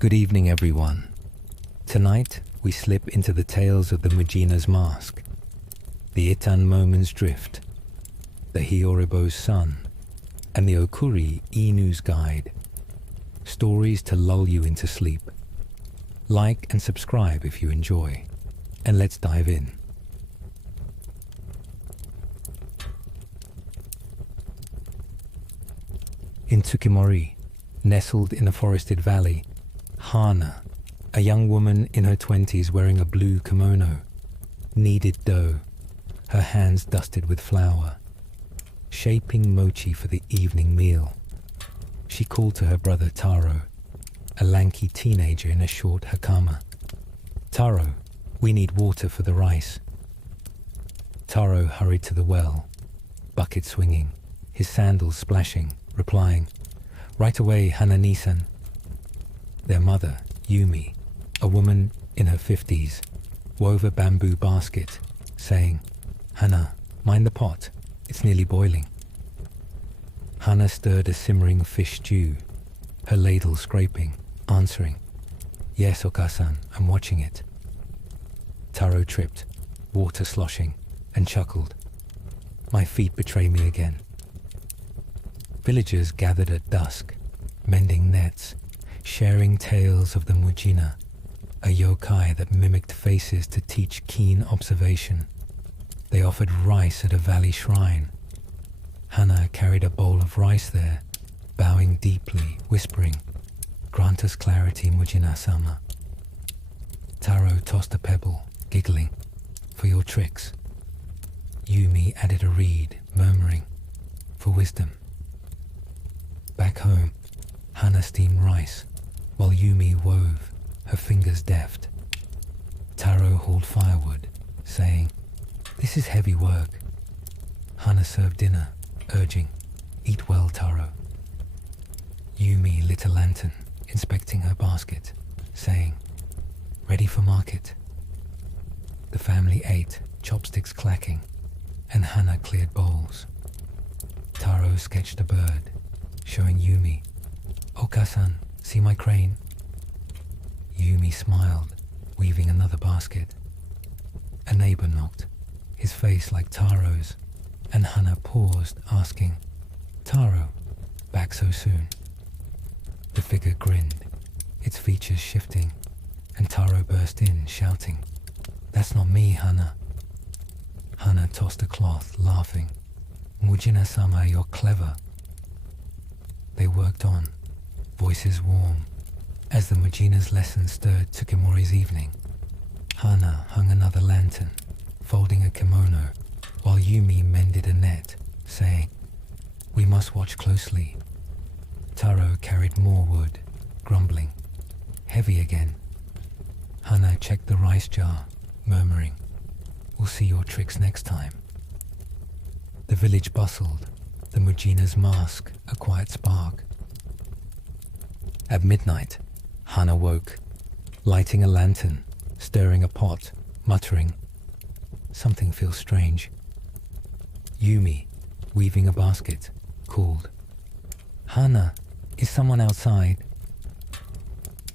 Good evening, everyone. Tonight, we slip into the tales of the Mujina's Mask, the Itan Momon's Drift, the Hioribo's Sun, and the Okuri Inu's Guide. Stories to lull you into sleep. Like and subscribe if you enjoy, and let's dive in. In Tsukimori, nestled in a forested valley, Hana, a young woman in her 20s wearing a blue kimono, kneaded dough, her hands dusted with flour, shaping mochi for the evening meal. She called to her brother Taro, a lanky teenager in a short hakama. "Taro, we need water for the rice." Taro hurried to the well, bucket swinging, his sandals splashing, replying, "Right away, Hana-nisan." Their mother, Yumi, a woman in her 50s, wove a bamboo basket, saying, "Hana, mind the pot, it's nearly boiling." Hana stirred a simmering fish stew, her ladle scraping, answering, "Yes, Okasan, I'm watching it." Taro tripped, water sloshing, and chuckled, "My feet betray me again." Villagers gathered at dusk, mending nets, sharing tales of the Mujina, a yokai that mimicked faces to teach keen observation. They offered rice at a valley shrine. Hana carried a bowl of rice there, bowing deeply, whispering, "Grant us clarity, Mujina-sama." Taro tossed a pebble, giggling, "For your tricks." Yumi added a reed, murmuring, "For wisdom." Back home, Hana steamed rice, while Yumi wove, her fingers deft. Taro hauled firewood, saying, "This is heavy work." Hana served dinner, urging, "Eat well, Taro." Yumi lit a lantern, inspecting her basket, saying, "Ready for market." The family ate, chopsticks clacking, and Hana cleared bowls. Taro sketched a bird, showing Yumi, "Okasan, see my crane?" Yumi smiled, weaving another basket. A neighbor knocked, his face like Taro's, and Hana paused, asking, "Taro, back so soon?" The figure grinned, its features shifting, and Taro burst in, shouting, "That's not me, Hana." Hana tossed a cloth, laughing, "Mujina-sama, you're clever." They worked on, voices warm, as the Mujina's lesson stirred Tsukimori's evening. Hana hung another lantern, folding a kimono, while Yumi mended a net, saying, "We must watch closely." Taro carried more wood, grumbling, "Heavy again." Hana checked the rice jar, murmuring, "We'll see your tricks next time." The village bustled, the Mujina's mask a quiet spark. At midnight, Hana woke, lighting a lantern, stirring a pot, muttering, "Something feels strange." Yumi, weaving a basket, called, "Hana, is someone outside?"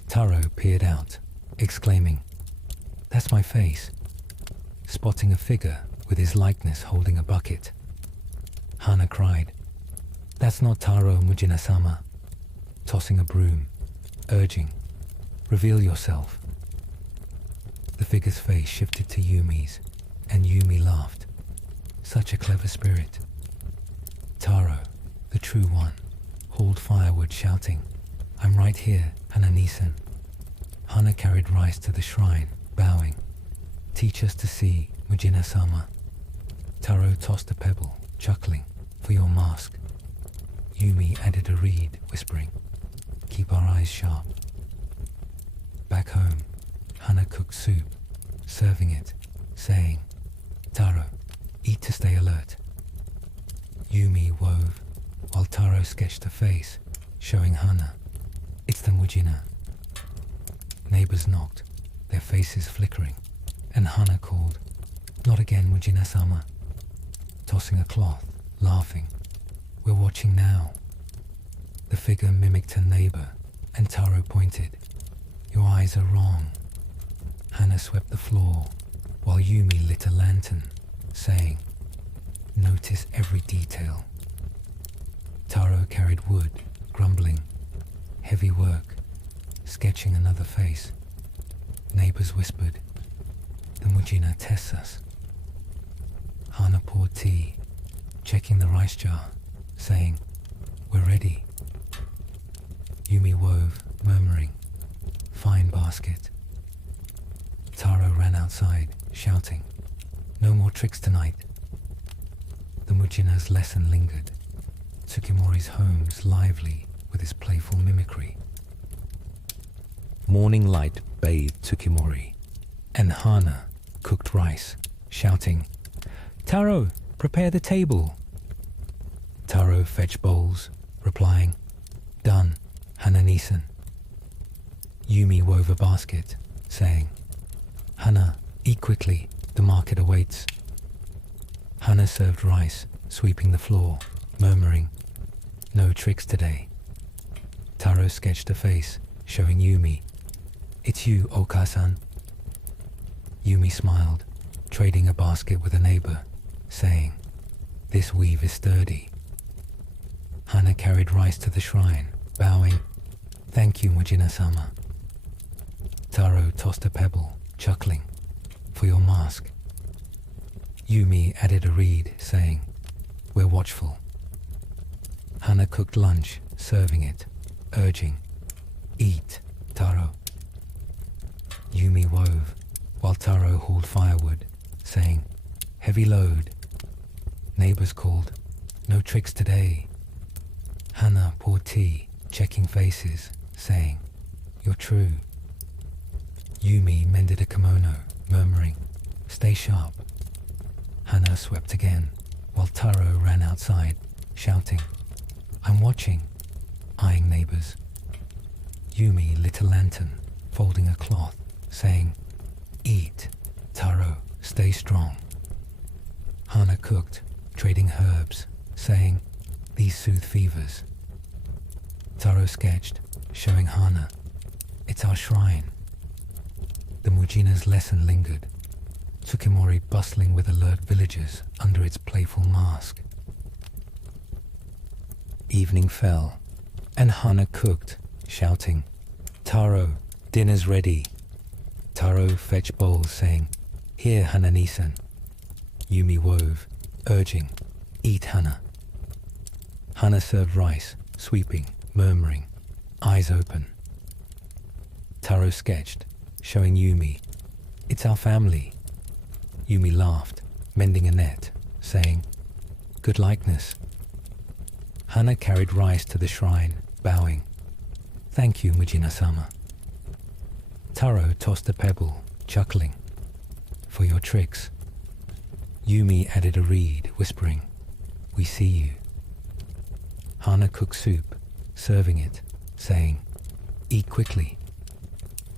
Taro peered out, exclaiming, "That's my face," spotting a figure with his likeness holding a bucket. Hana cried, "That's not Taro, Mujina-sama," tossing a broom, urging, "Reveal yourself." The figure's face shifted to Yumi's, and Yumi laughed. Such a clever spirit. Taro, the true one, hauled firewood, shouting, "I'm right here, Hana-nisan." Hana carried rice to the shrine, bowing, "Teach us to see, Mujina-sama." Taro tossed a pebble, chuckling, "For your mask." Yumi added a reed, whispering, "Keep our eyes sharp." Back home, Hana cooked soup, serving it, saying, "Taro, eat to stay alert." Yumi wove, while Taro sketched a face, showing Hana, "It's the Mujina." Neighbors knocked, their faces flickering, and Hana called, "Not again, Mujina-sama," tossing a cloth, laughing, "We're watching now." The figure mimicked her neighbor, and Taro pointed, eyes are wrong. Hana swept the floor while Yumi lit a lantern, saying, notice every detail. Taro carried wood, grumbling. Heavy work, sketching another face. Neighbors whispered, the Mujina tests us. Hana poured tea, checking the rice jar, saying, we're ready. Yumi wove, murmuring, fine basket. Taro ran outside, shouting, no more tricks tonight. The Mujina's lesson lingered, Tsukimori's homes lively with his playful mimicry. Morning light bathed Tsukimori, and Hana cooked rice, shouting, Taro, prepare the table. Taro fetched bowls, replying, done, Hana-nisan. Yumi wove a basket, saying, Hana, eat quickly, the market awaits. Hana served rice, sweeping the floor, murmuring, no tricks today. Taro sketched a face, showing Yumi, it's you, Oka-san. Yumi smiled, trading a basket with a neighbor, saying, this weave is sturdy. Hana carried rice to the shrine, bowing, thank you, Mujina-sama. Taro tossed a pebble, chuckling, for your mask. Yumi added a reed, saying, we're watchful. Hana cooked lunch, serving it, urging, eat, Taro. Yumi wove, while Taro hauled firewood, saying, heavy load. Neighbors called, no tricks today. Hana poured tea, checking faces, saying, you're true. Yumi mended a kimono, murmuring, stay sharp. Hana swept again, while Taro ran outside, shouting, I'm watching, eyeing neighbors. Yumi lit a lantern, folding a cloth, saying, eat, Taro, stay strong. Hana cooked, trading herbs, saying, these soothe fevers. Taro sketched, showing Hana, it's our shrine. The Mujina's lesson lingered, Tsukimori bustling with alert villagers under its playful mask. Evening fell, and Hana cooked, shouting, Taro, dinner's ready. Taro fetched bowls, saying, here, Hana-nisan. Yumi wove, urging, eat, Hana. Hana served rice, sweeping, murmuring, eyes open. Taro sketched, showing Yumi, it's our family. Yumi laughed, mending a net, saying, good likeness. Hana carried rice to the shrine, bowing, thank you, Mujina-sama. Taro tossed a pebble, chuckling, for your tricks. Yumi added a reed, whispering, we see you. Hana cooked soup, serving it, saying, eat quickly.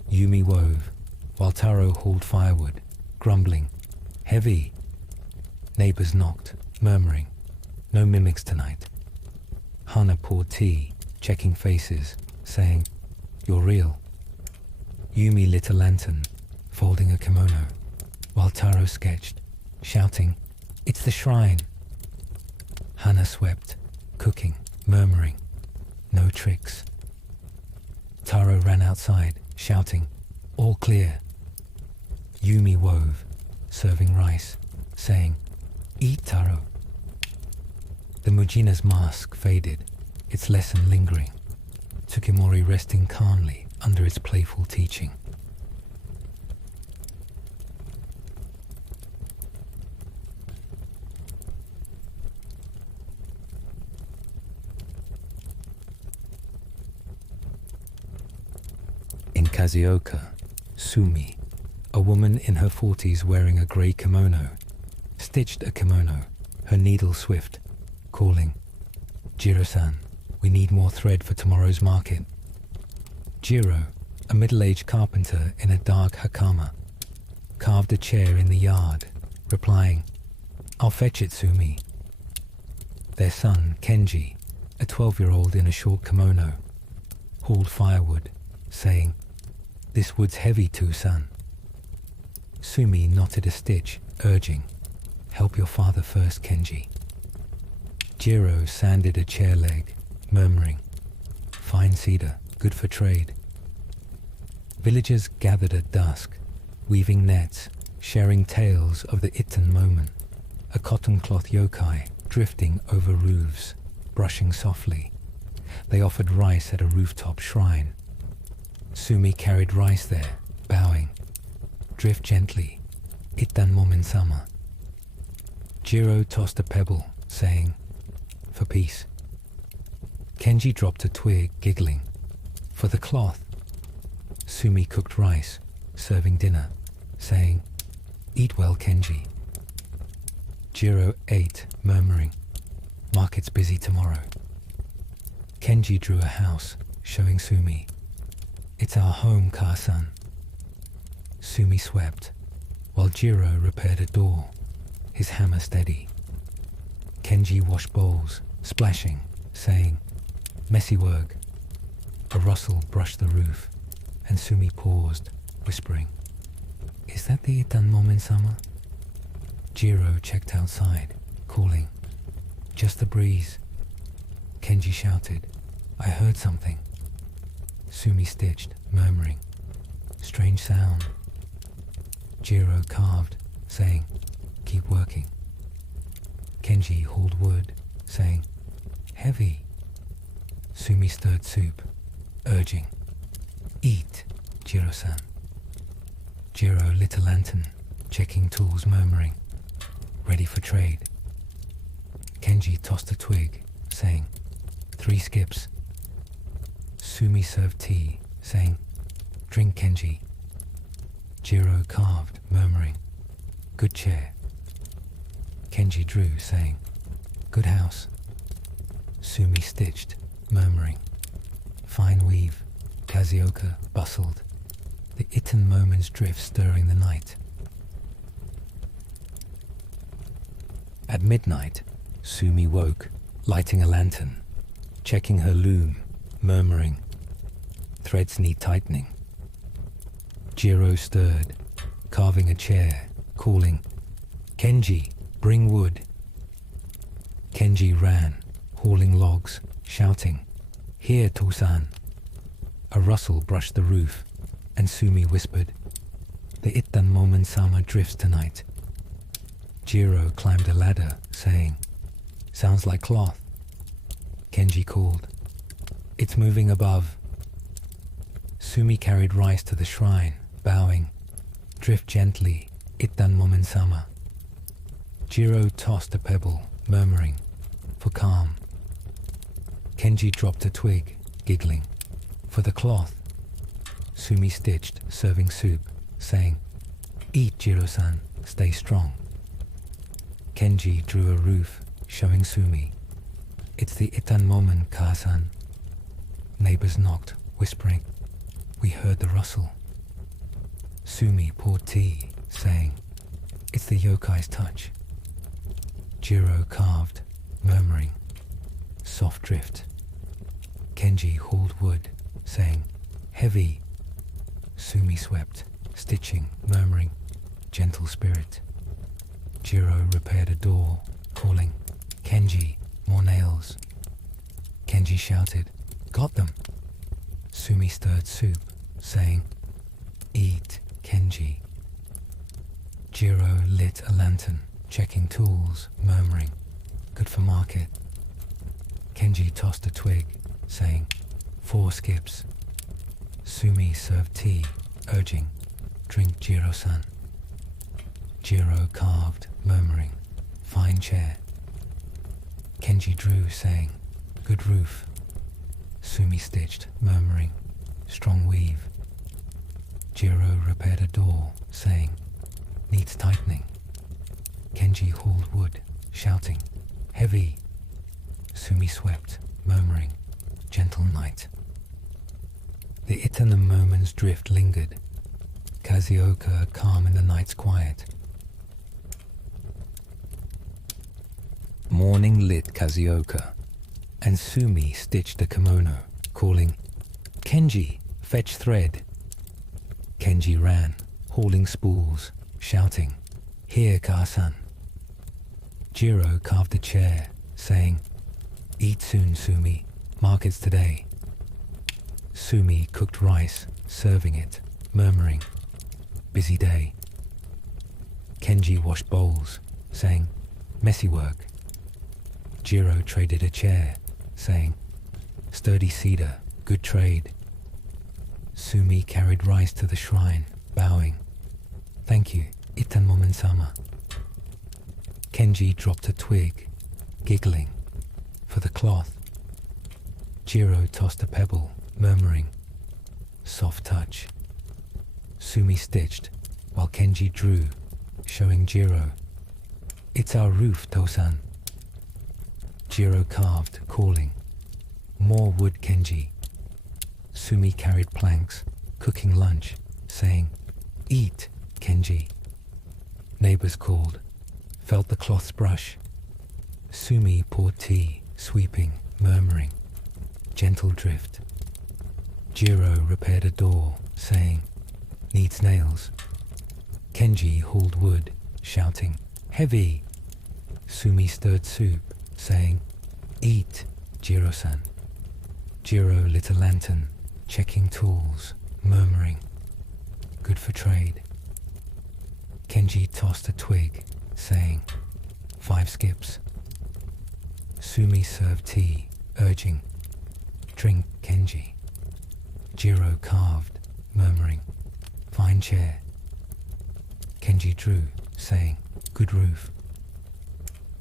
Yumi wove, while Taro hauled firewood, grumbling, heavy. Neighbors knocked, murmuring, no mimics tonight. Hana poured tea, checking faces, saying, you're real. Yumi lit a lantern, folding a kimono, while Taro sketched, shouting, it's the shrine. Hana swept, cooking, murmuring, no tricks. Taro ran outside, shouting, all clear. Yumi wove, serving rice, saying, eat, Taro. The Mujina's mask faded, its lesson lingering, Tsukimori resting calmly under its playful teaching. In Kazioka, Sumi, a woman in her 40s wearing a grey kimono, stitched a kimono, her needle swift, calling, Jiro-san, we need more thread for tomorrow's market. Jiro, a middle-aged carpenter in a dark hakama, carved a chair in the yard, replying, I'll fetch it, Sumi. Their son, Kenji, a 12-year-old in a short kimono, hauled firewood, saying, This wood's heavy, Tusan. Sumi knotted a stitch, urging, help your father first, Kenji. Jiro sanded a chair leg, murmuring, fine cedar, good for trade. Villagers gathered at dusk, weaving nets, sharing tales of the Itten moment, a cotton cloth yokai drifting over roofs, brushing softly. They offered rice at a rooftop shrine. Sumi carried rice there, bowing. Drift gently, Ittan momen sama. Jiro tossed a pebble, saying, for peace. Kenji dropped a twig, giggling. For the cloth. Sumi cooked rice, serving dinner, saying, eat well, Kenji. Jiro ate, murmuring, market's busy tomorrow. Kenji drew a house, showing Sumi. It's our home, Ka-san. Sumi swept, while Jiro repaired a door, his hammer steady. Kenji washed bowls, splashing, saying, messy work. A rustle brushed the roof, and Sumi paused, whispering, is that the Ittan momen sama? Jiro checked outside, calling, just a breeze. Kenji shouted, I heard something. Sumi stitched, murmuring, strange sound. Jiro carved, saying, keep working. Kenji hauled wood, saying, heavy. Sumi stirred soup, urging, eat, Jiro-san. Jiro lit a lantern, checking tools, murmuring, ready for trade. Kenji tossed a twig, saying, 3 skips. Sumi served tea, saying, drink, Kenji. Jiro carved, murmuring, good chair. Kenji drew, saying, good house. Sumi stitched, murmuring, fine weave. Kazioka bustled, the Itten moment's drift stirring the night. At midnight, Sumi woke, lighting a lantern, checking her loom, murmuring, threads need tightening. Jiro stirred, carving a chair, calling, Kenji, bring wood. Kenji ran, hauling logs, shouting, here, Tosan. A rustle brushed the roof, and Sumi whispered, the Ittan momen sama drifts tonight. Jiro climbed a ladder, saying, sounds like cloth. Kenji called, it's moving above. Sumi carried rice to the shrine, bowing, drift gently, Ittan momen sama. Jiro tossed a pebble, murmuring, for calm. Kenji dropped a twig, giggling, for the cloth. Sumi stitched, serving soup, saying, eat, Jiro-san, stay strong. Kenji drew a roof, showing Sumi, it's the Ittan momen, Ka-san. Neighbors knocked, whispering, we heard the rustle. Sumi poured tea, saying, it's the yokai's touch. Jiro carved, murmuring, soft drift. Kenji hauled wood, saying, heavy. Sumi swept, stitching, murmuring, gentle spirit. Jiro repaired a door, calling, Kenji, more nails. Kenji shouted, got them. Sumi stirred soup, saying, eat, Kenji. Jiro lit a lantern, checking tools, murmuring, good for market. Kenji tossed a twig, saying, 4 skips. Sumi served tea, urging, drink, Jiro-san. Jiro carved, murmuring, fine chair. Kenji drew, saying, good roof. Sumi stitched, murmuring, strong weave. Jiro repaired a door, saying, needs tightening. Kenji hauled wood, shouting, heavy. Sumi swept, murmuring, gentle night. The Ittan moment's drift lingered, Kazioka calm in the night's quiet. Morning lit Kazioka, and Sumi stitched a kimono, calling, Kenji, fetch thread. Kenji ran, hauling spools, shouting, "Here, Ka-san." Jiro carved a chair, saying, "Eat soon, Sumi. Market's today." Sumi cooked rice, serving it, murmuring, "Busy day." Kenji washed bowls, saying, "Messy work." Jiro traded a chair, saying, "Sturdy cedar, good trade." Sumi carried rice to the shrine, bowing, "Thank you, Itan Momen-sama." Kenji dropped a twig, giggling, "For the cloth." Jiro tossed a pebble, murmuring, "Soft touch." Sumi stitched, while Kenji drew, showing Jiro, "It's our roof, Tosan." Jiro carved, calling, "More wood, Kenji." Sumi carried planks, cooking lunch, saying, "Eat, Kenji." Neighbors called, felt the cloth's brush. Sumi poured tea, sweeping, murmuring, gentle drift. Jiro repaired a door, saying, "Needs nails." Kenji hauled wood, shouting, "Heavy!" Sumi stirred soup, saying, "Eat, Jiro-san." Jiro lit a lantern, checking tools, murmuring, "Good for trade." Kenji tossed a twig, saying, 5 skips. Sumi served tea, urging, "Drink, Kenji." Jiro carved, murmuring, "Fine chair." Kenji drew, saying, "Good roof."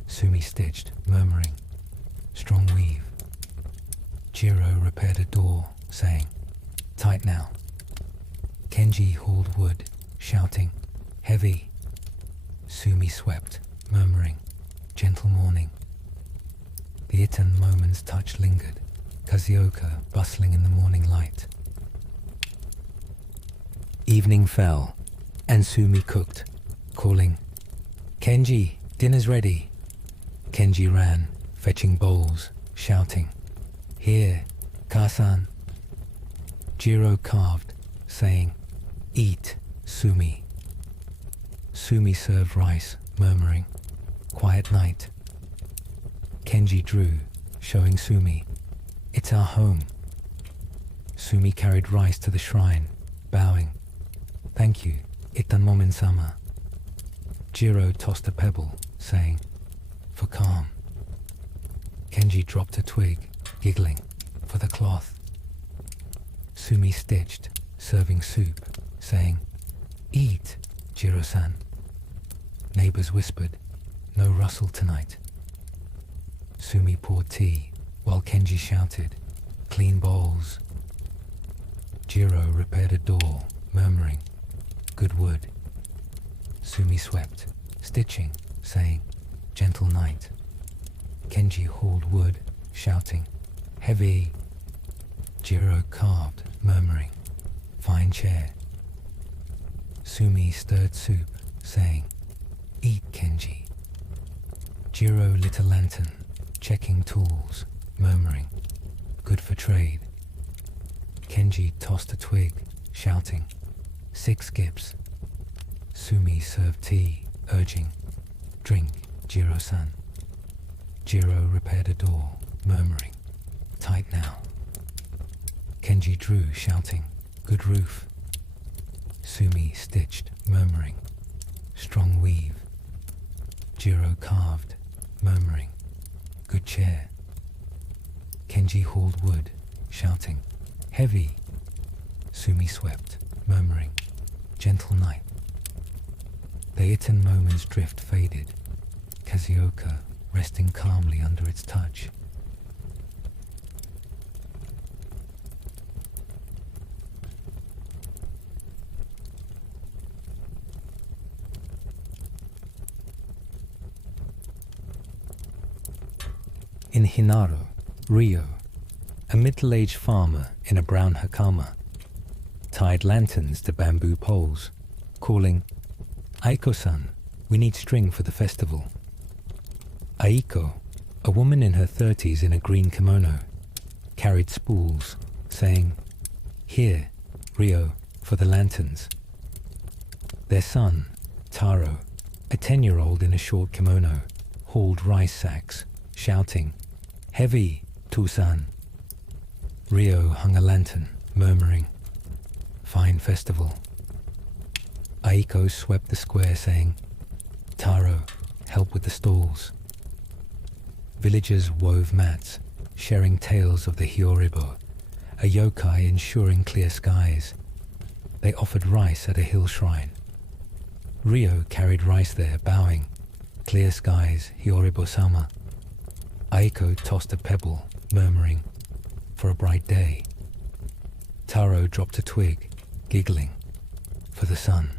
Sumi stitched, murmuring, "Strong weave." Jiro repaired a door, saying, "Tight now." Kenji hauled wood, shouting, "Heavy." Sumi swept, murmuring, "Gentle morning." The Itan moment's touch lingered, Kazioka bustling in the morning light. Evening fell, and Sumi cooked, calling, "Kenji, dinner's ready." Kenji ran, fetching bowls, shouting, "Here, Ka-san." Jiro carved, saying, "Eat, Sumi." Sumi served rice, murmuring, "Quiet night." Kenji drew, showing Sumi, "It's our home." Sumi carried rice to the shrine, bowing, "Thank you, Itan Momen-sama." Jiro tossed a pebble, saying, "For calm." Kenji dropped a twig, giggling, "For the cloth." Sumi stitched, serving soup, saying, "Eat, Jiro-san." Neighbors whispered, "No rustle tonight." Sumi poured tea, while Kenji shouted, "Clean bowls." Jiro repaired a door, murmuring, "Good wood." Sumi swept, stitching, saying, "Gentle night." Kenji hauled wood, shouting, "Heavy." Jiro carved, murmuring, "Fine chair." Sumi stirred soup, saying, "Eat, Kenji." Jiro lit a lantern, checking tools, murmuring, "Good for trade." Kenji tossed a twig, shouting, 6 skips. Sumi served tea, urging, "Drink, Jiro-san." Jiro repaired a door, murmuring, "Tight now." Kenji drew, shouting, "Good roof." Sumi stitched, murmuring, "Strong weave." Jiro carved, murmuring, "Good chair." Kenji hauled wood, shouting, "Heavy." Sumi swept, murmuring, "Gentle night." The Itan moment's drift faded, Kazioka resting calmly under its touch. In Hinaro, Rio, a middle-aged farmer in a brown hakama tied lanterns to bamboo poles, calling, "Aiko-san, we need string for the festival." Aiko, a woman in her 30s in a green kimono, carried spools, saying, "Here, Rio, for the lanterns. Their son, Taro, a 10-year-old in a short kimono, hauled rice sacks, shouting, "Heavy, Tusan." Rio hung a lantern, murmuring, "Fine festival." Aiko swept the square, saying, "Taro, help with the stalls." Villagers wove mats, sharing tales of the Hyoribo, a yokai ensuring clear skies. They offered rice at a hill shrine. Rio carried rice there, bowing, "Clear skies, Hyoribo-sama." Aiko tossed a pebble, murmuring, "For a bright day." Taro dropped a twig, giggling, "For the sun."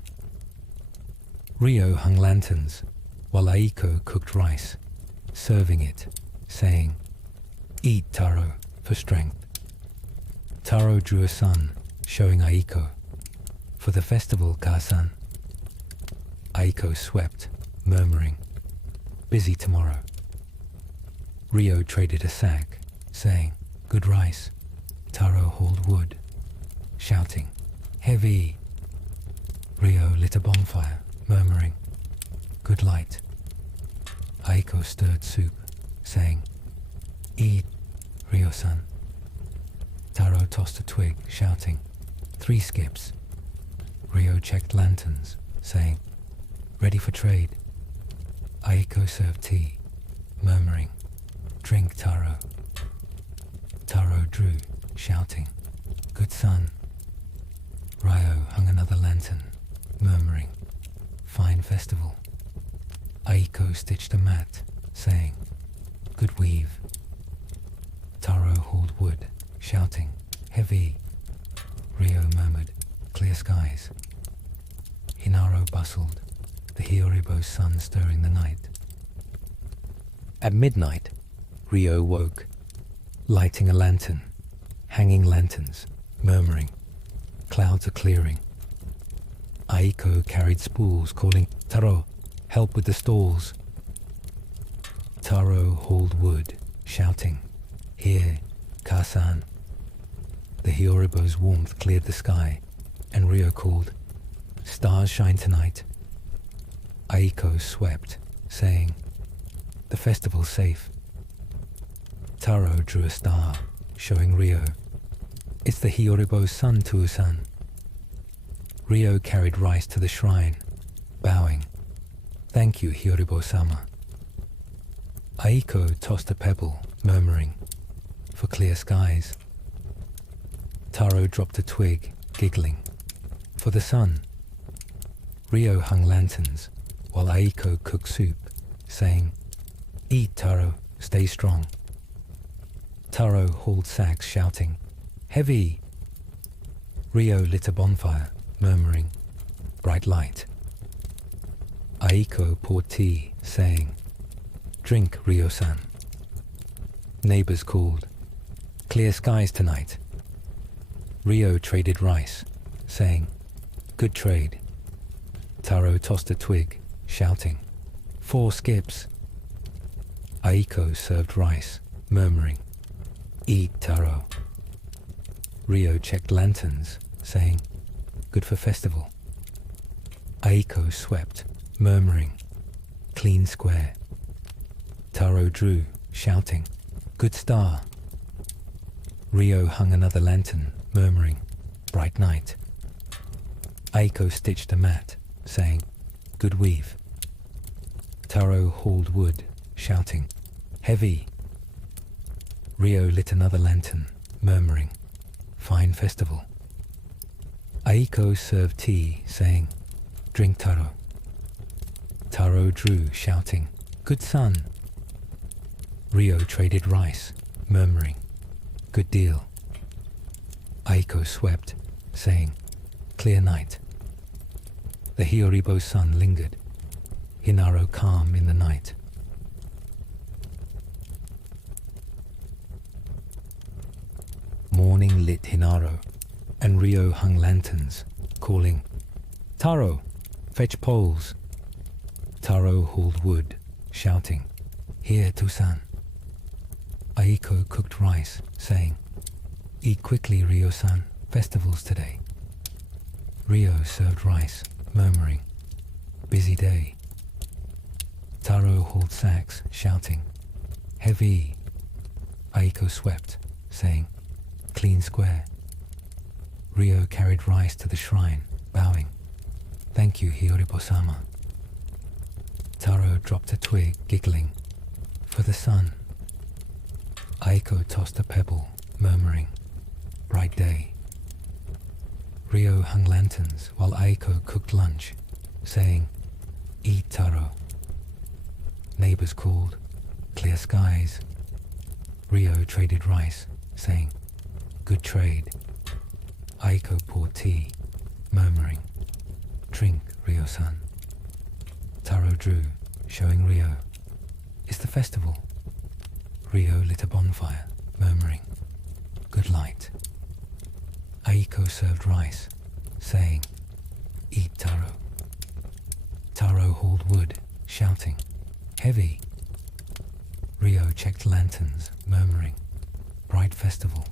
Rio hung lanterns, while Aiko cooked rice, serving it, saying, "Eat, Taro, for strength." Taro drew a sun, showing Aiko, "For the festival, Ka-san." Aiko swept, murmuring, "Busy tomorrow." Rio traded a sack, saying, "Good rice." Taro hauled wood, shouting, "Heavy." Rio lit a bonfire, murmuring, "Good light." Aiko stirred soup, saying, "Eat, Rio-san." Taro tossed a twig, shouting, "3 skips." Rio checked lanterns, saying, "Ready for trade." Aiko served tea, murmuring, "Drink, Taro." Taro drew, shouting, "Good sun." Rio hung another lantern, murmuring, "Fine festival." Aiko stitched a mat, saying, "Good weave." Taro hauled wood, shouting, "Heavy." Rio murmured, "Clear skies." Hinaro bustled, the Hyoribo's sun stirring the night. At midnight, Rio woke, lighting a lantern, hanging lanterns, murmuring, "Clouds are clearing." Aiko carried spools, calling, "Taro, help with the stalls." Taro hauled wood, shouting, "Here, Ka-san." The Hyoribo's warmth cleared the sky, and Rio called, "Stars shine tonight." Aiko swept, saying, "The festival's safe." Taro drew a star, showing Rio, "It's the Hyoribo's sun, Tuu-san." Rio carried rice to the shrine, bowing, "Thank you, Hyoribo-sama." Aiko tossed a pebble, murmuring, "For clear skies." Taro dropped a twig, giggling, "For the sun." Rio hung lanterns, while Aiko cooked soup, saying, "Eat, Taro, stay strong." Taro hauled sacks, shouting, "Heavy." Rio lit a bonfire, murmuring, "Bright light." Aiko poured tea, saying, "Drink, Rio-san." Neighbors called, "Clear skies tonight." Rio traded rice, saying, "Good trade." Taro tossed a twig, shouting, "4 skips." Aiko served rice, murmuring, "Eat, Taro." Rio checked lanterns, saying, "Good for festival." Aiko swept, murmuring, "Clean square." Taro drew, shouting, "Good star." Rio hung another lantern, murmuring, "Bright night." Aiko stitched a mat, saying, "Good weave." Taro hauled wood, shouting, "Heavy." Rio lit another lantern, murmuring, "Fine festival." Aiko served tea, saying, "Drink, Taro." Taro drew, shouting, "Good sun." Rio traded rice, murmuring, "Good deal." Aiko swept, saying, "Clear night." The Hyoribo sun lingered, Hinaro calm in the night. Morning lit Hinaro, and Rio hung lanterns, calling, "Taro, fetch poles." Taro hauled wood, shouting, "Here, Tusan." Aiko cooked rice, saying, "Eat quickly, Rio-san, festival's today." Rio served rice, murmuring, busy day. Taro hauled sacks, shouting, heavy. Aiko swept, saying, clean square. Rio carried rice to the shrine, bowing, thank you, Hiyoribo-sama. Taro dropped a twig, giggling, for the sun. Aiko tossed a pebble, murmuring, bright day. Rio hung lanterns while Aiko cooked lunch, saying, eat, Taro. Neighbors called, clear skies. Rio traded rice, saying, good trade. Aiko poured tea, murmuring, drink, Rio-san. Taro drew, showing Rio, it's the festival. Rio lit a bonfire, murmuring, good light. Aiko served rice, saying, eat, Taro. Taro hauled wood, shouting, heavy. Rio checked lanterns, murmuring, bright festival.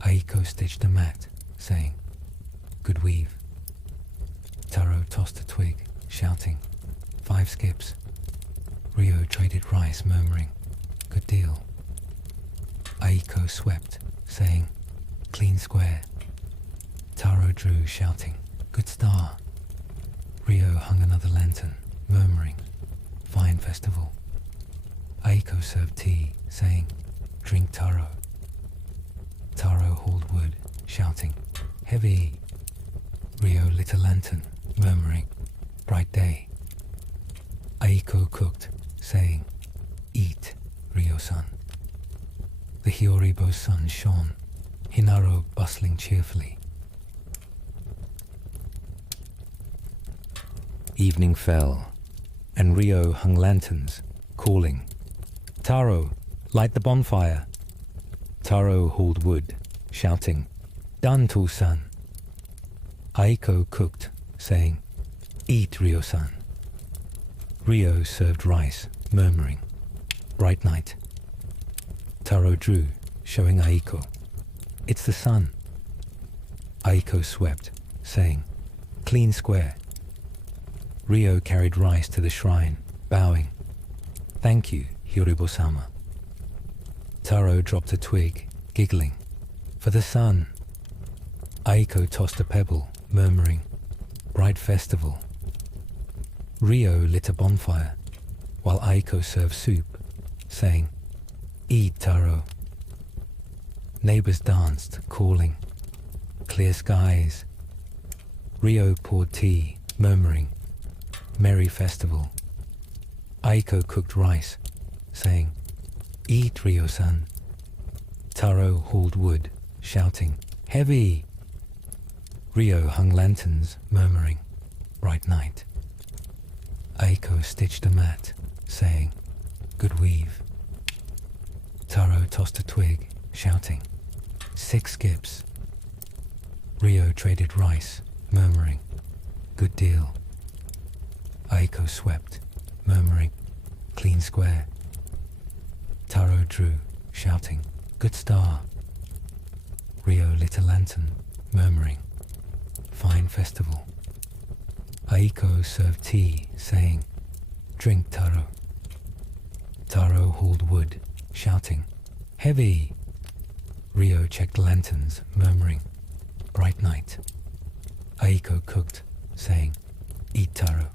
Aiko stitched a mat, saying, good weave. Taro tossed a twig, shouting, 5 skips. Rio traded rice, murmuring, good deal. Aiko swept, saying, clean square. Taro drew, shouting, good star. Rio hung another lantern, murmuring, fine festival. Aiko served tea, saying, drink, Taro. Taro hauled wood, shouting, heavy. Rio lit a lantern, murmuring, bright day. Aiko cooked, saying, eat, Rio-san. The Hiyoribo's sun shone, Hinaro bustling cheerfully. Evening fell, and Rio hung lanterns, calling, Taro, light the bonfire. Taro hauled wood, shouting, done, To-san. Aiko cooked, saying, eat, Rio-san. Rio served rice, murmuring, bright night. Taro drew, showing Aiko, it's the sun. Aiko swept, saying, clean square. Rio carried rice to the shrine, bowing, thank you, Hiyoribo-sama. Taro dropped a twig, giggling, for the sun. Aiko tossed a pebble, murmuring, bright festival. Rio lit a bonfire, while Aiko served soup, saying, eat, Taro. Neighbors danced, calling, clear skies. Rio poured tea, murmuring, merry festival. Aiko cooked rice, saying, eat, Rio-san. Taro hauled wood, shouting, heavy. Rio hung lanterns, murmuring, bright night. Aiko stitched a mat, saying, good weave. Taro tossed a twig, shouting, 6 skips. Rio traded rice, murmuring, good deal. Aiko swept, murmuring, clean square. Taro drew, shouting, good star. Rio lit a lantern, murmuring, fine festival. Aiko served tea, saying, drink, Taro. Taro hauled wood, shouting, heavy. Rio checked lanterns, murmuring, bright night. Aiko cooked, saying, eat, Taro.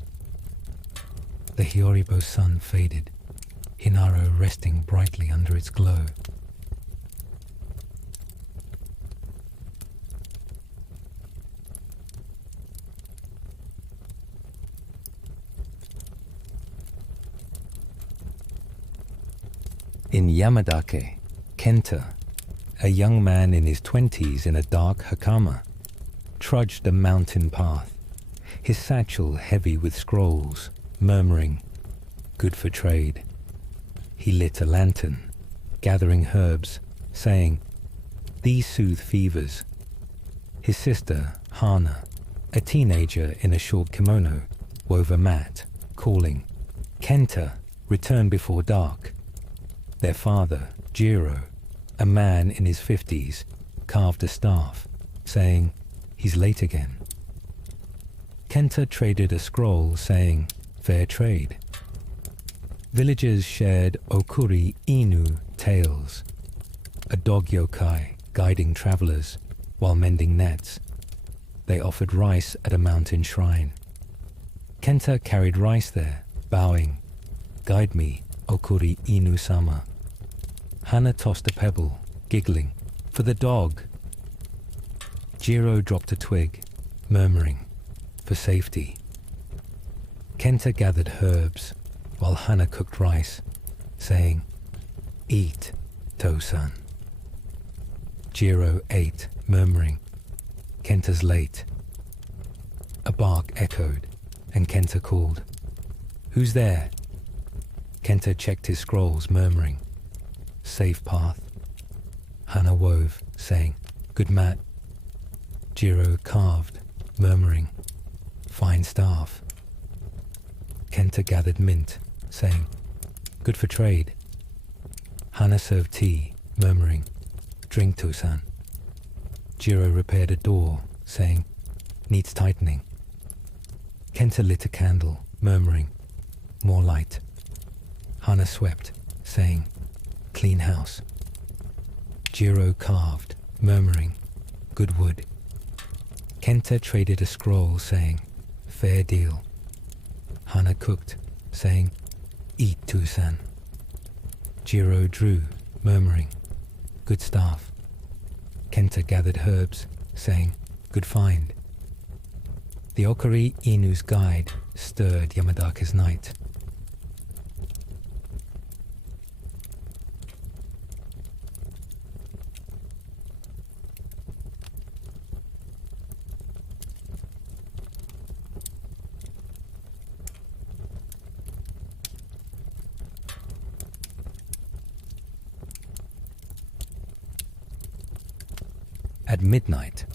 The Hiyoribo's sun faded, Hinaro resting brightly under its glow. In Yamadake, Kenta, a young man in his 20s in a dark hakama, trudged a mountain path, his satchel heavy with scrolls, murmuring, good for trade. He lit a lantern, gathering herbs, saying, these soothe fevers. His sister, Hana, a teenager in a short kimono, wove a mat, calling, Kenta, return before dark. Their father, Jiro, a man in his 50s, carved a staff, saying, he's late again. Kenta traded a scroll saying, "Fair trade." Villagers shared Okuri Inu tales, a dog yokai guiding travelers while mending nets. They offered rice at a mountain shrine. Kenta carried rice there, bowing, "Guide me, Okuri Inu-sama." Hana tossed a pebble, giggling, "For the dog." Jiro dropped a twig, murmuring, "For safety." Kenta gathered herbs, while Hana cooked rice, saying, "Eat, To-san." Jiro ate, murmuring, "Kenta's late." A bark echoed, and Kenta called, "Who's there?" Kenta checked his scrolls, murmuring, "Safe path." Hana wove, saying, "Good mat." Jiro carved, murmuring, "Fine staff." Kenta gathered mint, saying, "Good for trade." Hana served tea, murmuring, "Drink, To-san." Jiro repaired a door, saying, "Needs tightening." Kenta lit a candle, murmuring, "More light." Hana swept, saying, "Clean house." Jiro carved, murmuring, "Good wood." Kenta traded a scroll, saying, "Fair deal." Hana cooked, saying, "Eat, To-san." Jiro drew, murmuring, "Good staff." Kenta gathered herbs, saying, "Good find." The Okuri Inu's guide stirred Yamadake's night. At midnight,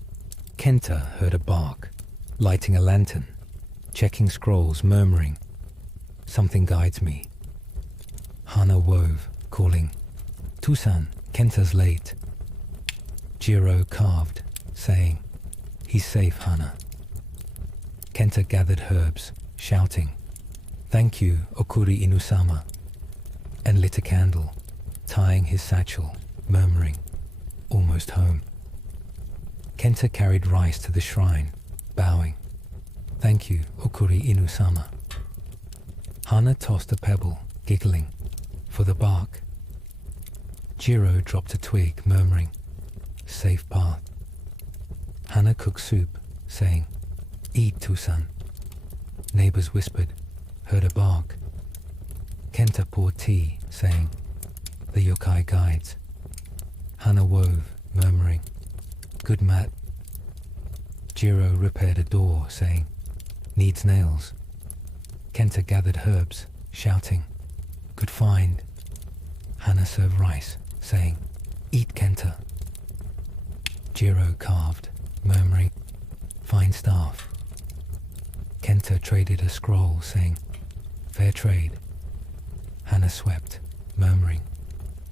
Kenta heard a bark, lighting a lantern, checking scrolls, murmuring, "Something guides me." Hana wove, calling, "To-san, Kenta's late." Jiro carved, saying, "He's safe, Hana." Kenta gathered herbs, shouting, "Thank you, Okuri Inu-sama," and lit a candle, tying his satchel, murmuring, "Almost home." Kenta carried rice to the shrine, bowing, "Thank you, Okuri Inu-sama." Hana tossed a pebble, giggling, "For the bark." Jiro dropped a twig, murmuring, "Safe path." Hana cooked soup, saying, "Eat, To-san." Neighbors whispered, heard a bark. Kenta poured tea, saying, "The yokai guides." Hana wove, murmuring, "Good mat." Jiro repaired a door, saying, "Needs nails." Kenta gathered herbs, shouting, "Good find." Hana served rice, saying, "Eat, Kenta." Jiro carved, murmuring, "Fine staff." Kenta traded a scroll, saying, "Fair trade." Hana swept, murmuring,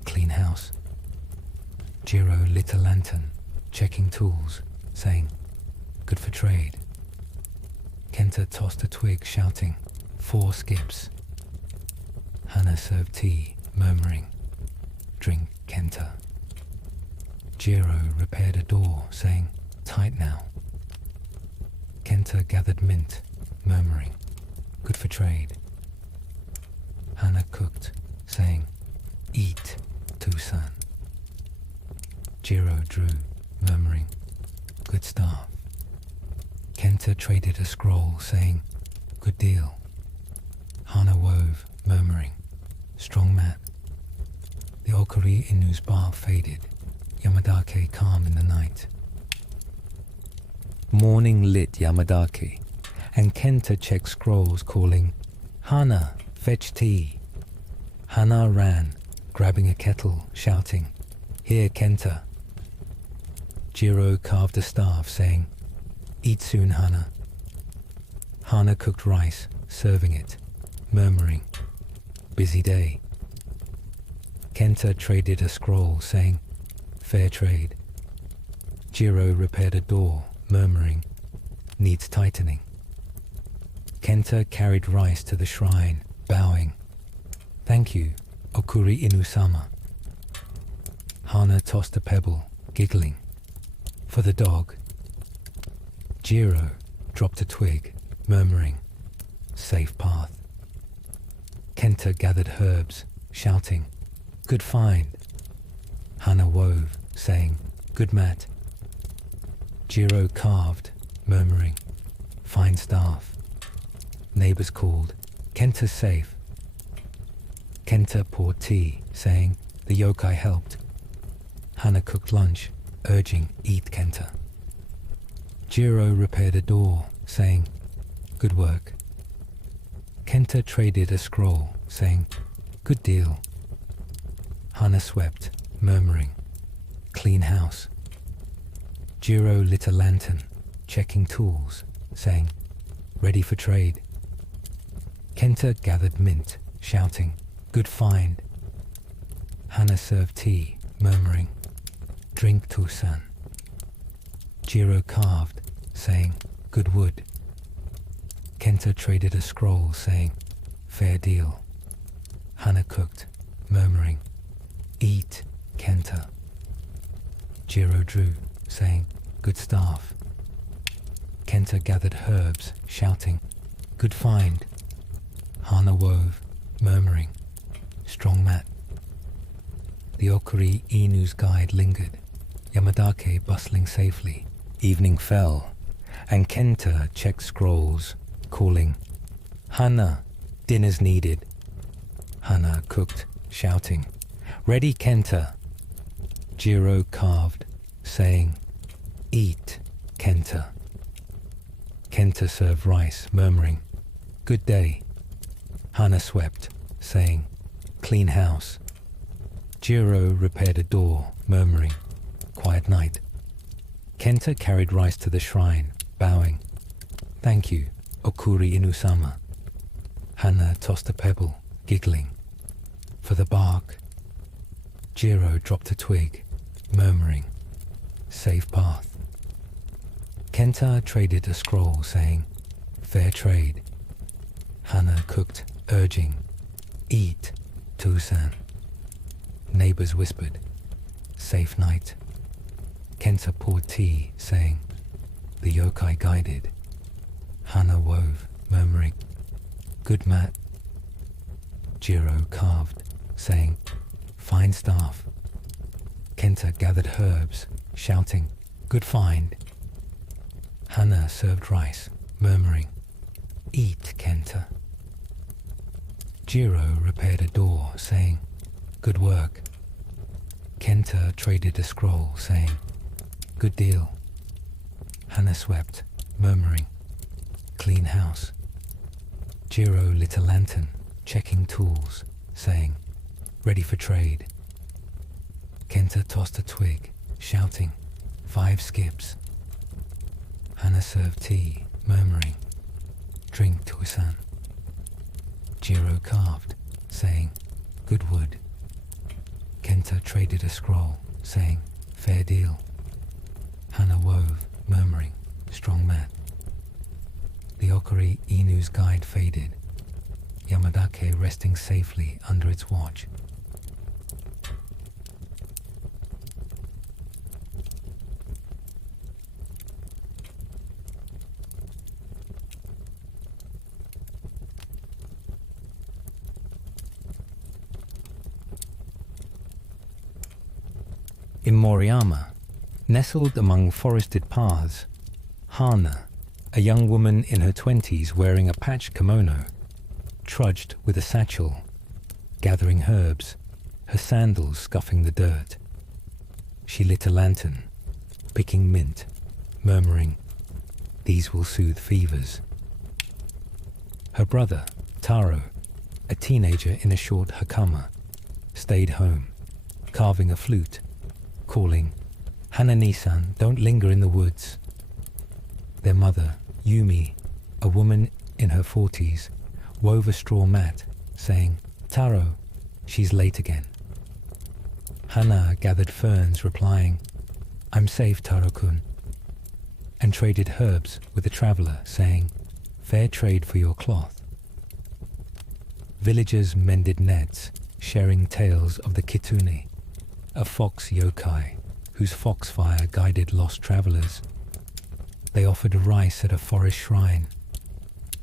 "Clean house." Jiro lit a lantern, checking tools, saying, "Good for trade." Kenta tossed a twig, shouting, "4 skips." Hana served tea, murmuring, "Drink, Kenta." Jiro repaired a door, saying, "Tight now." Kenta gathered mint, murmuring, "Good for trade." Hana cooked, saying, "Eat, To-san." Jiro drew, murmuring, "Good staff." Kenta traded a scroll, saying, "Good deal." Hana wove, murmuring, "Strong mat." The Okuri Inu's bar faded, Yamadake calm in the night. Morning lit Yamadake, and Kenta checked scrolls, calling, "Hana, fetch tea." Hana ran, grabbing a kettle, shouting, "Here, Kenta." Jiro carved a staff, saying, "Eat soon, Hana." Hana cooked rice, serving it, murmuring, "Busy day." Kenta traded a scroll, saying, "Fair trade." Jiro repaired a door, murmuring, "Needs tightening." Kenta carried rice to the shrine, bowing. "Thank you, Okuri Inu-sama." Hana tossed a pebble, giggling. "For the dog." Jiro dropped a twig, murmuring, "Safe path." Kenta gathered herbs, shouting, "Good find." Hana wove, saying, "Good mat." Jiro carved, murmuring, "Fine staff." Neighbors called, "Kenta's safe." Kenta poured tea, saying, "The yokai helped." Hana cooked lunch, urging, "Eat, Kenta." Jiro repaired a door, saying, "Good work." Kenta traded a scroll, saying, "Good deal." Hana swept, murmuring, "Clean house." Jiro lit a lantern, checking tools, saying, "Ready for trade." Kenta gathered mint, shouting, "Good find." Hana served tea, murmuring, "Drink, Tusan." Jiro carved, saying, "Good wood." Kenta traded a scroll, saying, "Fair deal." Hana cooked, murmuring, "Eat, Kenta." Jiro drew, saying, "Good staff." Kenta gathered herbs, shouting, "Good find." Hana wove, murmuring, "Strong mat." The Okuri Inu's guide lingered, Yamadake bustling safely. Evening fell, and Kenta checked scrolls, calling, "Hana, dinner's needed." Hana cooked, shouting, "Ready, Kenta." Jiro carved, saying, "Eat, Kenta." Kenta served rice, murmuring, "Good day." Hana swept, saying, "Clean house." Jiro repaired a door, murmuring, "Quiet night." Kenta carried rice to the shrine, bowing, "Thank you, Okuri Inu-sama." Hana tossed a pebble, giggling, "For the bark." Jiro dropped a twig, murmuring, "Safe path." Kenta traded a scroll, saying, "Fair trade." Hana cooked, urging, "Eat, Tusan." Neighbors whispered, "Safe night." Kenta poured tea, saying, "The yokai guided." Hana wove, murmuring, "Good mat." Jiro carved, saying, "Fine staff." Kenta gathered herbs, shouting, "Good find." Hana served rice, murmuring, "Eat, Kenta." Jiro repaired a door, saying, "Good work." Kenta traded a scroll, saying, "Good deal." Hana swept, murmuring, "Clean house." Jiro lit a lantern, checking tools, saying, "Ready for trade." Kenta tossed a twig, shouting, "5 skips." Hana served tea, murmuring, "Drink, Tuisan." Jiro carved, saying, "Good wood." Kenta traded a scroll, saying, "Fair deal." Hana wove, murmuring, "Strong mat." The Okuri Inu's guide faded, Yamadake resting safely under its watch. In Moriyama, nestled among forested paths, Hana, a young woman in her 20s wearing a patched kimono, trudged with a satchel, gathering herbs, her sandals scuffing the dirt. She lit a lantern, picking mint, murmuring, "These will soothe fevers." Her brother, Taro, a teenager in a short hakama, stayed home, carving a flute, calling, "Hana-ni-san, don't linger in the woods." Their mother, Yumi, a woman in her 40s, wove a straw mat, saying, "Taro, she's late again." Hana gathered ferns, replying, "I'm safe, Taro-kun," and traded herbs with the traveller, saying, fair trade for your cloth. Villagers mended nets, sharing tales of the kitsune, a fox yokai whose foxfire guided lost travelers. They offered rice at a forest shrine.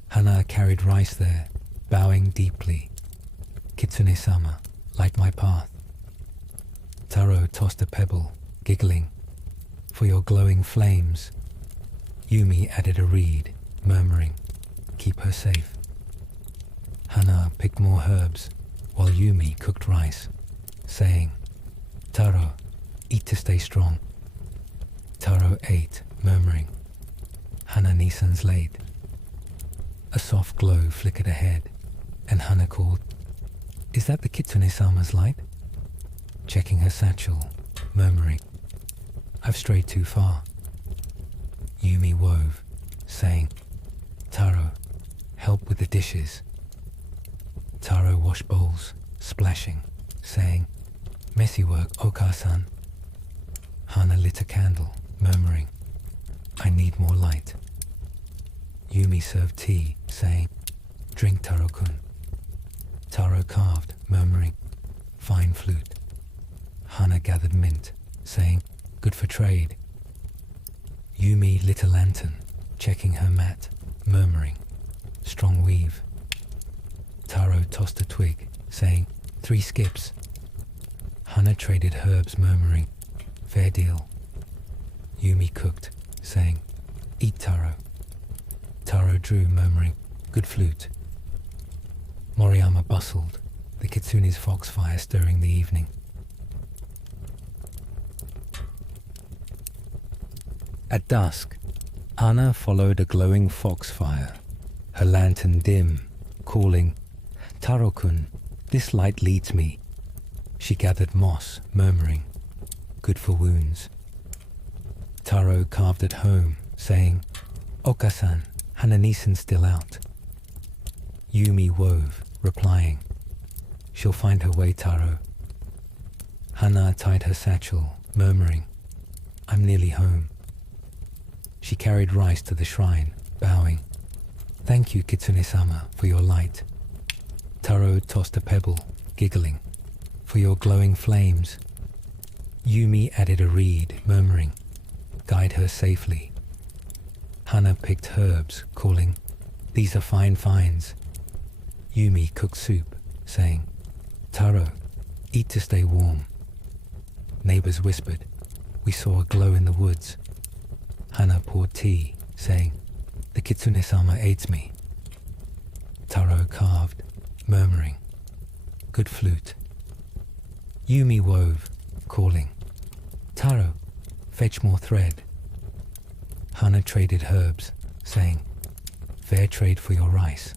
Hana carried rice there, bowing deeply. Kitsune-sama, light my path. Taro tossed a pebble, giggling. For your glowing flames. Yumi added a reed, murmuring, keep her safe. Hana picked more herbs, while Yumi cooked rice, saying, Taro, eat to stay strong. Taro ate, murmuring, Hana Nisan's late. A soft glow flickered ahead, and Hana called, is that the Kitsune-sama's light? Checking her satchel, murmuring, I've strayed too far. Yumi wove, saying, Taro, help with the dishes. Taro washed bowls, splashing, saying, messy work, Oka-san. Hana lit a candle, murmuring, I need more light. Yumi served tea, saying, drink, Taro-kun. Taro carved, murmuring, fine flute. Hana gathered mint, saying, good for trade. Yumi lit a lantern, checking her mat, murmuring, strong weave. Taro tossed a twig, saying, 3 skips. Hana traded herbs, murmuring, fair deal. Yumi cooked, saying, eat, Taro. Taro drew, murmuring, good flute. Moriyama bustled, the kitsune's foxfire stirring the evening. At dusk, Hana followed a glowing foxfire, her lantern dim, calling, Taro-kun, this light leads me. She gathered moss, murmuring, good for wounds. Taro carved at home, saying, Oka-san, Hana-nisan's still out. Yumi wove, replying, she'll find her way, Taro. Hana tied her satchel, murmuring, I'm nearly home. She carried rice to the shrine, bowing, thank you, Kitsune-sama, for your light. Taro tossed a pebble, giggling, for your glowing flames. Yumi added a reed, murmuring, guide her safely. Hana picked herbs, calling, these are fine finds. Yumi cooked soup, saying, Taro, eat to stay warm. Neighbors whispered, we saw a glow in the woods. Hana poured tea, saying, the Kitsune-sama aids me. Taro carved, murmuring, good flute. Yumi wove, calling, Taro, fetch more thread. Hana traded herbs, saying, fair trade for your rice.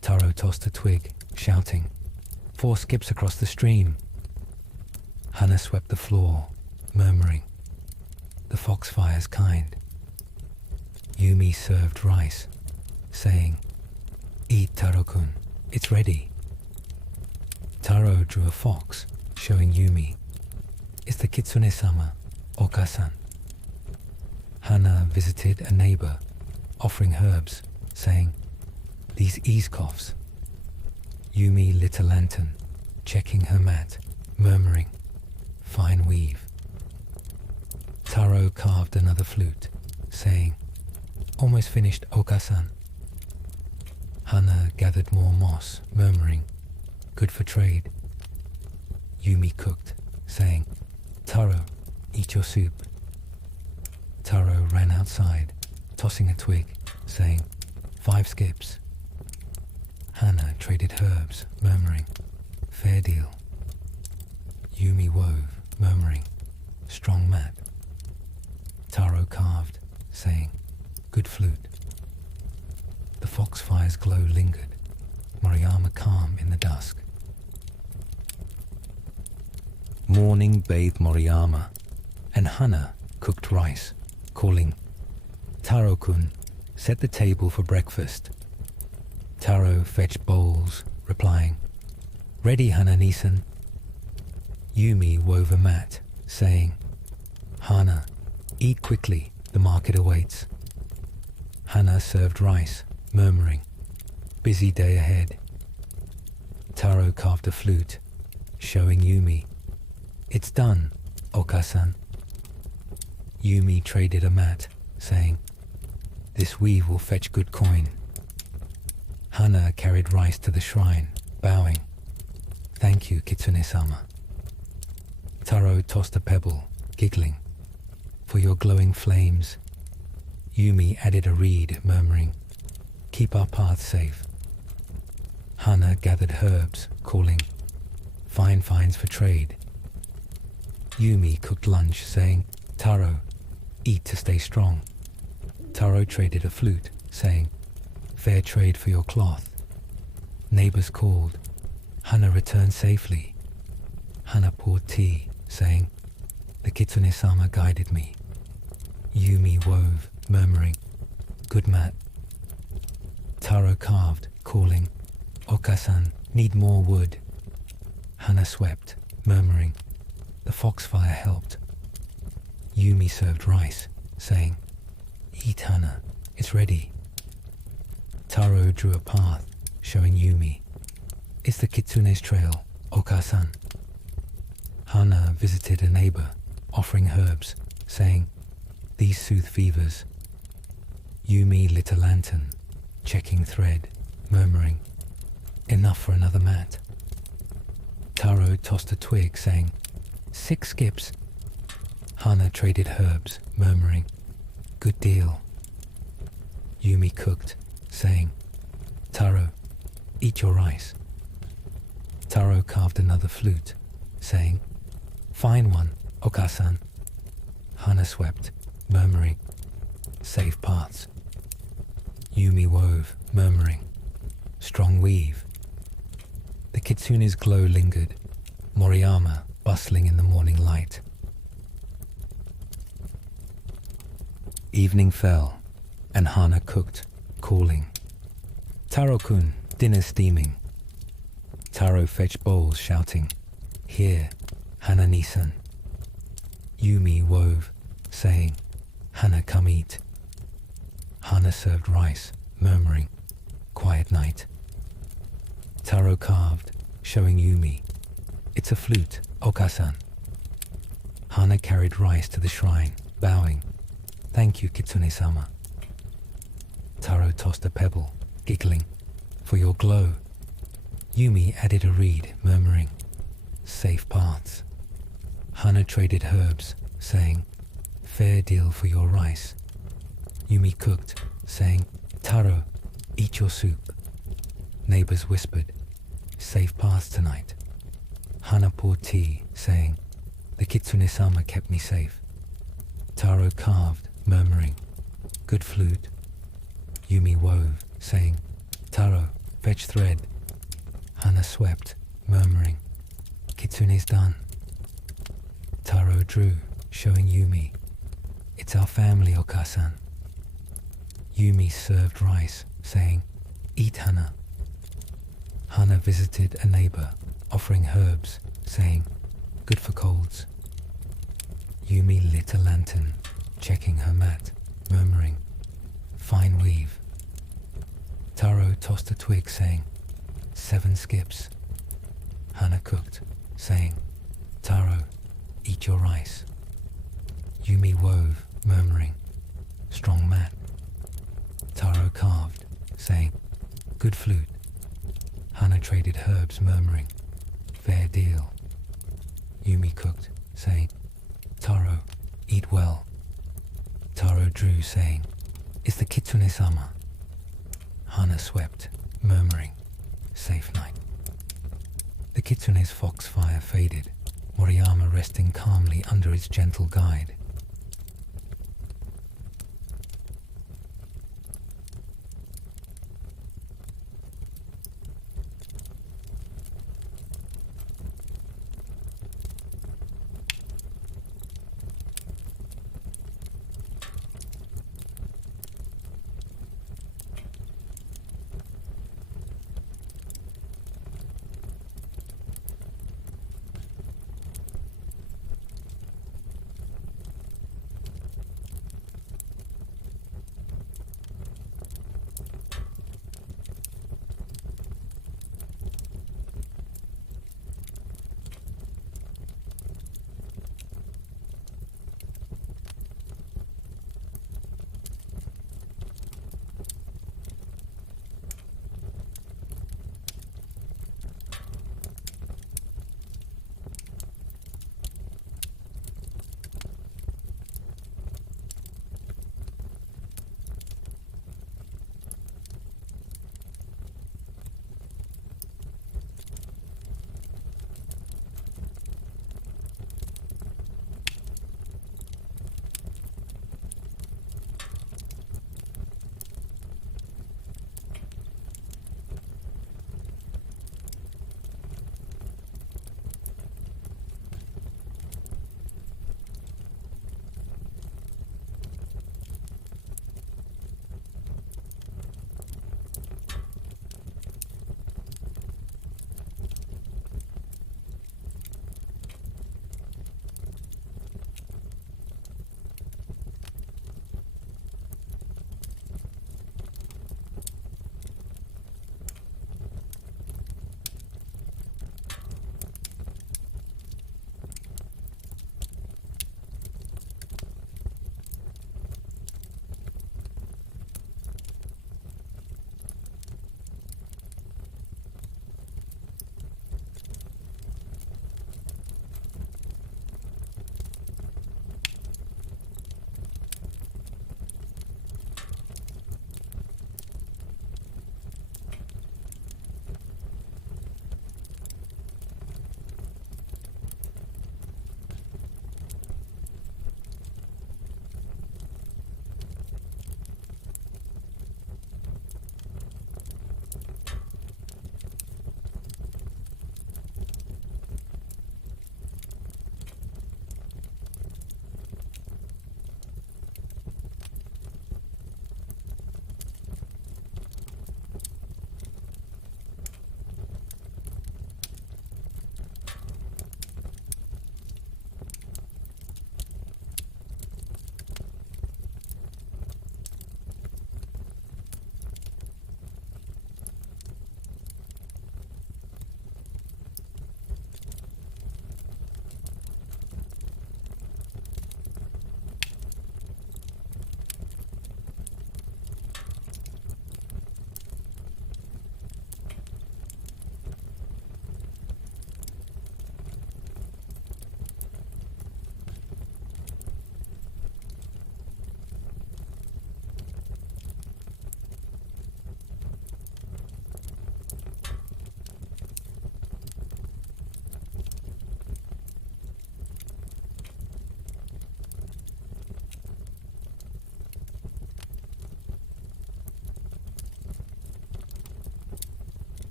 Taro tossed a twig, shouting, 4 skips across the stream. Hana swept the floor, murmuring, the foxfire's kind. Yumi served rice, saying, eat, Taro-kun, it's ready. Taro drew a fox, showing Yumi, it's the Kitsune-sama, Oka-san. Hana visited a neighbor, offering herbs, saying, these ease coughs. Yumi lit a lantern, checking her mat, murmuring, fine weave. Taro carved another flute, saying, almost finished, Oka-san. Hana gathered more moss, murmuring, good for trade. Yumi cooked, saying, Taro, eat your soup. Taro ran outside, tossing a twig, saying, 5 skips. Hana traded herbs, murmuring, fair deal. Yumi wove, murmuring, strong mat. Taro carved, saying, good flute. The foxfire's glow lingered, Moriyama calm in the dusk. Morning bathed Moriyama, and Hana cooked rice, calling, Taro-kun, set the table for breakfast. Taro fetched bowls, replying, ready, Hana-nisan. Yumi wove a mat, saying, Hana, eat quickly, the market awaits. Hana served rice, murmuring, busy day ahead. Taro carved a flute, showing Yumi, it's done, Oka-san. Yumi traded a mat, saying, this weave will fetch good coin. Hana carried rice to the shrine, bowing, thank you, Kitsune-sama. Taro tossed a pebble, giggling, for your glowing flames. Yumi added a reed, murmuring, keep our path safe. Hana gathered herbs, calling, fine finds for trade. Yumi cooked lunch, saying, Taro, eat to stay strong. Taro traded a flute, saying, fair trade for your cloth. Neighbors called. Hana returned safely. Hana poured tea, saying, the Kitsune-sama guided me. Yumi wove, murmuring, good mat. Taro carved, calling, Oka-san, need more wood. Hana swept, murmuring, the foxfire helped. Yumi served rice, saying, eat, Hana, it's ready. Taro drew a path, showing Yumi, it's the Kitsune's trail, Oka-san. Hana visited a neighbor, offering herbs, saying, these soothe fevers. Yumi lit a lantern, checking thread, murmuring, enough for another mat. Taro tossed a twig, saying, 6 skips. Hana traded herbs, murmuring, good deal. Yumi cooked, saying, Taro, eat your rice. Taro carved another flute, saying, fine one, Oka-san. Hana swept, murmuring, safe paths. Yumi wove, murmuring, strong weave. The kitsune's glow lingered, Moriyama bustling in the morning light. Evening fell, and Hana cooked, calling, Taro-kun, dinner steaming. Taro fetched bowls, shouting, here, Hana-nisan. Yumi wove, saying, Hana, come eat. Hana served rice, murmuring, quiet night. Taro carved, showing Yumi, it's a flute, Oka-san. Hana carried rice to the shrine, bowing, thank you, Kitsune-sama. Taro tossed a pebble, giggling, for your glow. Yumi added a reed, murmuring, safe paths. Hana traded herbs, saying, fair deal for your rice. Yumi cooked, saying, Taro, eat your soup. Neighbors whispered, safe paths tonight. Hana poured tea, saying, the Kitsune-sama kept me safe. Taro carved, murmuring, good flute. Yumi wove, saying, Taro, fetch thread. Hana swept, murmuring, Kitsune's done. Taro drew, showing Yumi, it's our family, Oka-san. Yumi served rice, saying, eat, Hana. Hana visited a neighbor, offering herbs, saying, good for colds. Yumi lit a lantern, checking her mat, murmuring, fine weave. Taro tossed a twig, saying, 7 skips. Hana cooked, saying, Taro, eat your rice. Yumi wove, murmuring, strong mat. Taro carved, saying, good flute. Hana traded herbs, murmuring, fair deal. Yumi cooked, saying, Taro, eat well. Taro drew, saying, it's the Kitsune-sama. Hana swept, murmuring, safe night. The kitsune's foxfire faded, Moriyama resting calmly under its gentle guide.